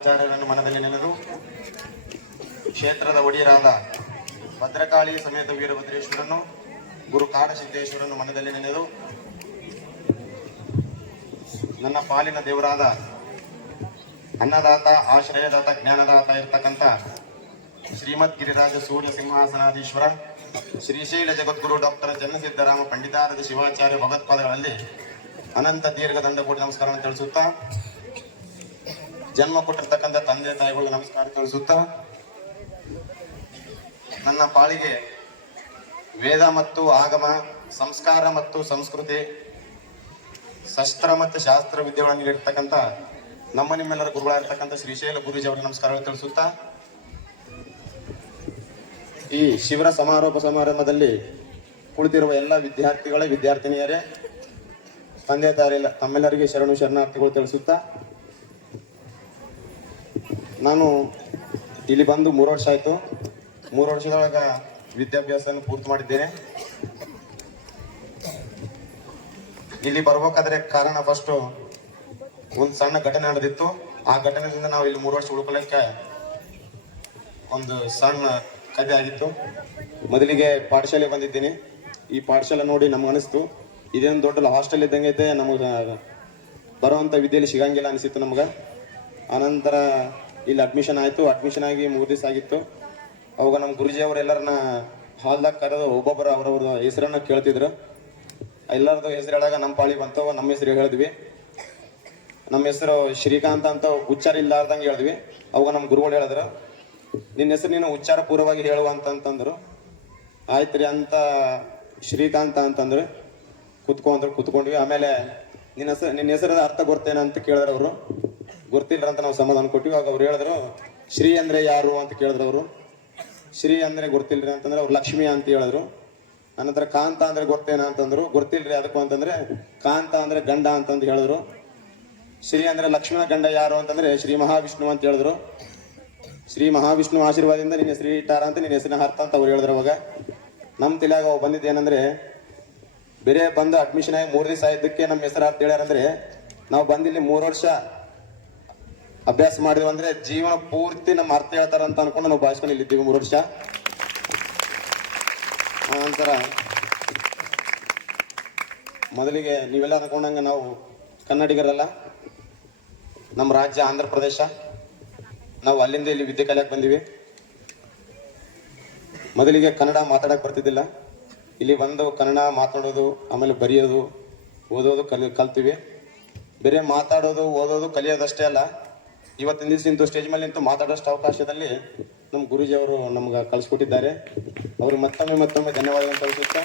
ಆಚಾರ್ಯರನ್ನು ಮನದಲ್ಲಿ ನೆನೆದು ಕ್ಷೇತ್ರದ ಒಡೆಯರಾದ ಭದ್ರಕಾಳಿ ಸಮೇತ ವೀರಭದ್ರೇಶ್ವರನ್ನು, ಗುರು ಕಾಡಸಿದ್ದೇಶ್ವರನ್ನು ಮನದಲ್ಲಿ ನೆನೆದು ನನ್ನ ಪಾಲಿನ ದೇವರಾದ ಅನ್ನದಾತ, ಆಶ್ರಯದಾತ, ಜ್ಞಾನದಾತ ಇರತಕ್ಕಂಥ ಶ್ರೀಮದ್ ಗಿರಿರಾಜ ಸೂರ್ಯ ಸಿಂಹಾಸನಾಧೀಶ್ವರ ಶ್ರೀಶೈಲ ಜಗದ್ಗುರು ಡಾಕ್ಟರ್ ಜನಸಿದ್ದರಾಮ ಪಂಡಿತಾರದ ಶಿವಾಚಾರ್ಯ ಭಗತ್ಪಾದಗಳಲ್ಲಿ ಅನಂತ ದೀರ್ಘ ದಂಡಕೋಟಿ ನಮಸ್ಕಾರ ತಿಳಿಸುತ್ತಾ ಜನ್ಮ ಕೊಟ್ಟಿರ್ತಕ್ಕಂಥ ತಂದೆ ತಾಯಿಗಳು ನಮಸ್ಕಾರ ತಿಳಿಸುತ್ತಾ, ನನ್ನ ಪಾಳಿಗೆ ವೇದ ಮತ್ತು ಆಗಮ, ಸಂಸ್ಕಾರ ಮತ್ತು ಸಂಸ್ಕೃತಿ, ಶಸ್ತ್ರ ಮತ್ತು ಶಾಸ್ತ್ರ ವಿದ್ಯೆಗಳನ್ನು ನೀಡಿರ್ತಕ್ಕಂಥ ನಮ್ಮ ನಿಮ್ಮೆಲ್ಲರ ಗುರುಗಳಾಗಿರ್ತಕ್ಕಂಥ ಶ್ರೀಶೈಲ ಗುರುಜಿ ಅವರಿಗೆ ನಮಸ್ಕಾರ ತಿಳಿಸುತ್ತಾ, ಈ ಶಿವರ ಸಮಾರೋಪ ಸಮಾರಂಭದಲ್ಲಿ ಕುಳಿತಿರುವ ಎಲ್ಲ ವಿದ್ಯಾರ್ಥಿಗಳೇ, ವಿದ್ಯಾರ್ಥಿನಿಯರೇ, ತಂದೆ ತಾಯಿಲ್ಲ ತಮ್ಮೆಲ್ಲರಿಗೆ ಶರಣು ಶರಣಾರ್ಥಿಗಳು ತಿಳಿಸುತ್ತಾ ನಾನು ಇಲ್ಲಿ ಬಂದು ಮೂರು ವರ್ಷ ಆಯಿತು. ಮೂರು ವರ್ಷದೊಳಗ ವಿದ್ಯಾಭ್ಯಾಸವನ್ನು ಪೂರ್ತಿ ಮಾಡಿದ್ದೇನೆ. ಇಲ್ಲಿ ಬರ್ಬೇಕಾದ್ರೆ ಕಾರಣ ಫಸ್ಟು ಒಂದು ಸಣ್ಣ ಘಟನೆ ನಡೆದಿತ್ತು. ಆ ಘಟನೆಯಿಂದ ನಾವು ಇಲ್ಲಿ ಮೂರು ವರ್ಷ ಉಳ್ಕೊಳ್ಳೋಕ್ಕೆ ಒಂದು ಸಣ್ಣ ಕಥೆ ಆಗಿತ್ತು. ಮೊದಲಿಗೆ ಪಾಠಶಾಲೆ ಬಂದಿದ್ದೀನಿ. ಈ ಪಾಠಶಾಲೆ ನೋಡಿ ನಮ್ಗೆ ಅನಿಸ್ತು. ಇದೇನು ದೊಡ್ಡ ಹಾಸ್ಟೆಲ್ ಇದ್ದಂಗೆ ಐತೆ, ನಮಗೆ ಬರುವಂಥ ವಿದ್ಯೆಯಲ್ಲಿ ಸಿಗಂಗಿಲ್ಲ ಅನಿಸಿತ್ತು ನಮ್ಗೆ. ಆನಂತರ ಇಲ್ಲಿ ಅಡ್ಮಿಷನ್ ಆಯಿತು. ಅಡ್ಮಿಷನ್ ಆಗಿ ಮೂರು ದಿವಸ ಆಗಿತ್ತು. ಅವಾಗ ನಮ್ಮ ಗುರುಜಿ ಅವರೆಲ್ಲರನ್ನ ಹಾಲ್ದಾಗ ಕರೆದು ಒಬ್ಬೊಬ್ಬರು ಅವರವ್ರ ಹೆಸರನ್ನ ಕೇಳ್ತಿದ್ರು. ಎಲ್ಲರದು ಹೆಸರು ಹೇಳಾಗ ನಮ್ಮ ಪಾಳಿ ಬಂತು. ನಮ್ಮ ಹೆಸರು ಹೇಳಿದ್ವಿ. ನಮ್ಮ ಹೆಸರು ಶ್ರೀಕಾಂತ ಅಂತ ಉಚ್ಚಾರ ಇಲ್ಲಾರ್ದಂಗೆ ಹೇಳಿದ್ವಿ. ಅವಾಗ ನಮ್ಮ ಗುರುಗಳು ಹೇಳಿದ್ರು. ನಿನ್ನ ಹೆಸರು ನೀನು ಉಚ್ಚಾರ ಪೂರ್ವವಾಗಿ ಹೇಳುವ ಅಂತಂತಂದ್ರು. ಆಯ್ತು ಅಂತ ಶ್ರೀಕಾಂತ ಅಂತಂದ್ರು. ಕುತ್ಕೊಂಡ್ರು, ಕುತ್ಕೊಂಡ್ವಿ. ಆಮೇಲೆ ನಿನ್ನ ಹೆಸರು, ನಿನ್ನ ಹೆಸರದ ಅರ್ಥ ಗೊತ್ತೇನ ಅಂತ ಕೇಳಿದ್ರು ಅವರು. ಗೊತ್ತಿಲ್ಲ ಅಂತ ನಾವು ಸಮಾಧಾನ ಕೊಟ್ಟಿವಿ. ಆಗ ಅವ್ರು ಹೇಳಿದ್ರು, ಶ್ರೀ ಅಂದ್ರೆ ಯಾರು? ಅಂತ ಕೇಳಿದ್ರು ಅವರು. ಶ್ರೀ ಅಂದ್ರೆ ರೀ ಅಂತಂದ್ರೆ ಅವ್ರು ಲಕ್ಷ್ಮಿ ಅಂತ ಹೇಳಿದ್ರು. ಅನಂತರ ಕಾಂತ ಅಂದ್ರೆ ಗೊತ್ತೇನ? ಅಂತಂದ್ರು. ರೀ ಅದಕ್ಕೂ ಅಂತಂದ್ರೆ ಕಾಂತ ಅಂದ್ರೆ ಗಂಡ ಅಂತಂದು ಹೇಳಿದ್ರು. ಶ್ರೀ ಅಂದ್ರೆ ಲಕ್ಷ್ಮಣ ಗಂಡ ಯಾರು? ಅಂತಂದ್ರೆ ಶ್ರೀ ಮಹಾವಿಷ್ಣು ಅಂತ ಹೇಳಿದ್ರು. ಶ್ರೀ ಮಹಾವಿಷ್ಣು ಆಶೀರ್ವಾದದಿಂದ ನಿನ್ನ ಹೆಸರು ಇಟ್ಟಾರ ಅಂತ ನಿನ್ನ ಹೆಸರಿನ ಅರ್ಥ ಅಂತ ಅವ್ರು ಹೇಳಿದ್ರು ಅವಾಗ. ನಮ್ಮ ತಲೆಯಾಗ ಅವ್ ಬಂದಿದ್ದೇನೆಂದ್ರೆ ಬೇರೆ ಬಂದು ಅಡ್ಮಿಷನ್ ಆಗಿ ಮೂರು ದಿವಸ ಇದ್ದಕ್ಕೆ ನಮ್ಮ ಹೆಸರು ಅಂತ ಹೇಳ್ಯಾರಂದ್ರೆ, ನಾವು ಬಂದಿಲ್ಲಿ ಮೂರು ವರ್ಷ ಅಭ್ಯಾಸ ಮಾಡಿದ್ವಿ ಅಂದ್ರೆ ಜೀವನ ಪೂರ್ತಿ ನಮ್ಮ ಅರ್ಥ ಹೇಳ್ತಾರ ಅಂತ ಅನ್ಕೊಂಡು ನಾವು ಭಾಷಣ ಇಲ್ಲಿದ್ದೀವಿ ಮೂರು ವರ್ಷ. ನಂತರ ಮೊದಲಿಗೆ ನೀವೆಲ್ಲ ಅನ್ಕೊಂಡಂಗೆ ನಾವು ಕನ್ನಡಿಗರಲ್ಲ, ನಮ್ಮ ರಾಜ್ಯ ಆಂಧ್ರ ಪ್ರದೇಶ. ನಾವು ಅಲ್ಲಿಂದ ಇಲ್ಲಿ ವಿದ್ಯೆ ಕಲಿಯಕ್ಕೆ ಬಂದಿವಿ. ಮೊದಲಿಗೆ ಕನ್ನಡ ಮಾತಾಡಕ್ಕೆ ಬರ್ತಿದ್ದಿಲ್ಲ. ಇಲ್ಲಿ ಬಂದು ಕನ್ನಡ ಮಾತಾಡೋದು, ಆಮೇಲೆ ಬರೆಯೋದು, ಓದೋದು ಕಲಿ, ಕಲ್ತೀವಿ. ಬೇರೆ ಮಾತಾಡೋದು, ಓದೋದು ಕಲಿಯೋದಷ್ಟೇ ಅಲ್ಲ ಇವತ್ತಿನ ದಿವಸ ಇಂಥ ಸ್ಟೇಜ್ ಮೇಲೆ ನಿಂತು ಮಾತಾಡೋಷ್ಟು ಅವಕಾಶದಲ್ಲಿ ನಮ್ಮ ಗುರುಜಿ ಅವರು ನಮ್ಗೆ ಕಳಿಸ್ಕೊಟ್ಟಿದ್ದಾರೆ. ಅವ್ರಿಗೆ ಮತ್ತೊಮ್ಮೆ ಮತ್ತೊಮ್ಮೆ ಧನ್ಯವಾದಗಳನ್ನು ತಿಳಿಸುತ್ತಾ.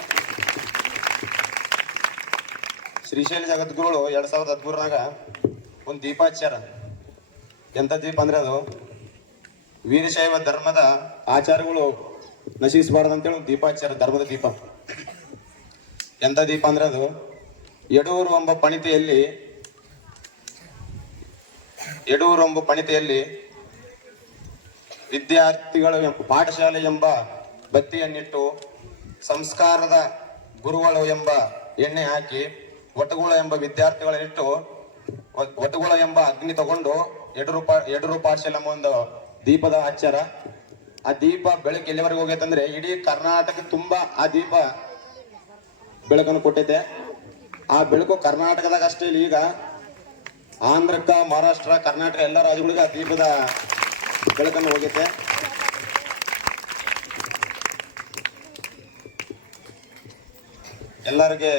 ಶ್ರೀಶೈಲ ಜಗದ್ಗುರುಗಳು ಎರಡು ಸಾವಿರದ ಹದಿಮೂರನಾಗ ಒಂದು ದೀಪಾಚಾರ. ಎಂಥ ದೀಪ ಅಂದ್ರೆ ಅದು ವೀರಶೈವ ಧರ್ಮದ ಆಚಾರಗಳು ನಶಿಸಬಾರ್ದು ಅಂತೇಳಿ ಒಂದು ದೀಪಾಚಾರ, ಧರ್ಮದ ದೀಪ. ಎಂಥ ದೀಪ ಅಂದ್ರೆ ಅದು ಯಡೂರು ಎಂಬ ಪಣಿತೆಯಲ್ಲಿ ಯಡೂರು ಎಂಬ ಪಣಿತೆಯಲ್ಲಿ ವಿದ್ಯಾರ್ಥಿಗಳು ಪಾಠಶಾಲೆ ಎಂಬ ಬತ್ತಿಯನ್ನಿಟ್ಟು ಸಂಸ್ಕಾರದ ಗುರುಗಳು ಎಂಬ ಎಣ್ಣೆ ಹಾಕಿ ಒಟಗುಳ ಎಂಬ ವಿದ್ಯಾರ್ಥಿಗಳನ್ನಿಟ್ಟು ಒಟಗುಳ ಎಂಬ ಅಗ್ನಿ ತಗೊಂಡು ಎಡರು ಪಾ, ಯಡೂರು ಪಾಠಶಾಲೆ ಎಂಬ ಒಂದು ದೀಪದ ಆಚಾರ. ಆ ದೀಪ ಬೆಳಕು ಎಲ್ಲಿವರೆಗೆ ಹೋಗೈತಂದ್ರೆ ಇಡೀ ಕರ್ನಾಟಕ ತುಂಬಾ ಆ ದೀಪ ಬೆಳಕನ್ನು ಕೊಟ್ಟಿದೆ. ಆ ಬೆಳಕು ಕರ್ನಾಟಕದಾಗ ಅಷ್ಟೇ ಈಗ ಆಂಧ್ರಕ್ಕ, ಮಹಾರಾಷ್ಟ್ರ, ಕರ್ನಾಟಕ ಎಲ್ಲ ರಾಜ್ಯಗಳಿಗೆ ಆ ದೀಪದ ಬೆಳಕನ್ನು ಹೋಗೈತೆ. ಎಲ್ಲರಿಗೆ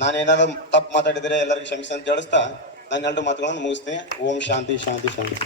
ನಾನೇನಾದ್ರು ತಪ್ಪು ಮಾತಾಡಿದರೆ ಎಲ್ಲರಿಗೂ ಕ್ಷಮಿಸಿ ಅಂತ ಹೇಳಿಸ್ತಾ ನಾನು ಎರಡು ಮಾತುಗಳನ್ನು ಮುಗಿಸ್ತೀನಿ. ಓಂ ಶಾಂತಿ ಶಾಂತಿ ಶಾಂತಿ.